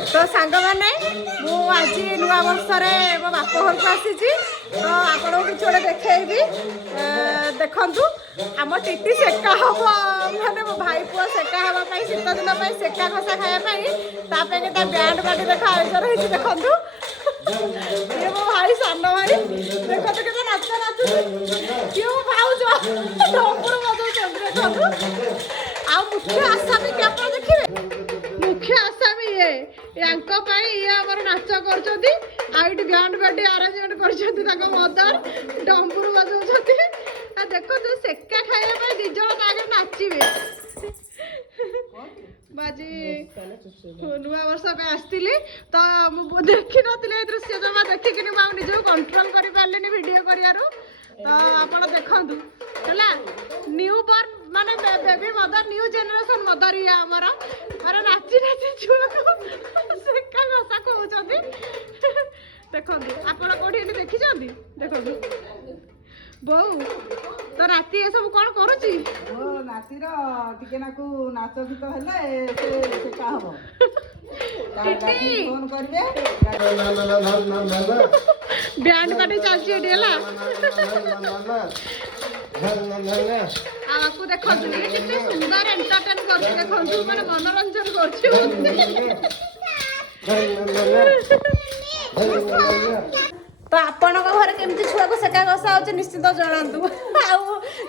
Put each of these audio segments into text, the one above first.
तो सांग मैंने आज नुआ वर्ष मो बाप घर को आसी तो आपको किसी गोटे देखी देखु आम टीटी सेका हम मैंने मो भाई पुआ सेका हाँपाई शीत दिन सेका खसा खायापाई बैंड पार्टी देखा आयोजन होती देखु ये मो भाई सान भाई देख तो के नाच नाचु क्यों भाज डंपुर बजाऊँ देखु आ मुख्य आसामी क्या आप देखिए मुख्य आसामी ये नाच कर बैंड पार्टी आरेंजमेंट कर मदर डंपुर बजाऊँ देखो तो सेका खाया दिज नाचे बाजी नुआ वर्ष आसती तो मुझे देखी नी दृश्य जमा देखिक निज कंट्रोल कर पारे भिड कर तो आप देखु है न्यू बर्न माने baby mother new generation mother ही आमर माने नाची नाची छुआ को सेका घसा कहते देखो आपड़ कौटी देखी देखो बो तो राति ये सब कौन करुची नातीर टिके नाकु नाच गीत हेले सेका हबो फोन करबे बैंड पार्टी चलची एला आपको देखो कितने सुंदर एंटरटेन कर देखो माने मनोरंजन कर तो आपण घर केमती छुआ को सेका घसा हो निश्चित जनातु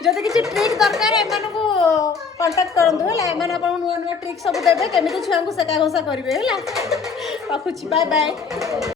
आदि किसी ट्रिक दरकार एम कंटाक्ट करूँ है नुआ नुआ ट्रिक सब देवे केमी छुआ को सेका घसा करेंगे है रखुची बाय बाय।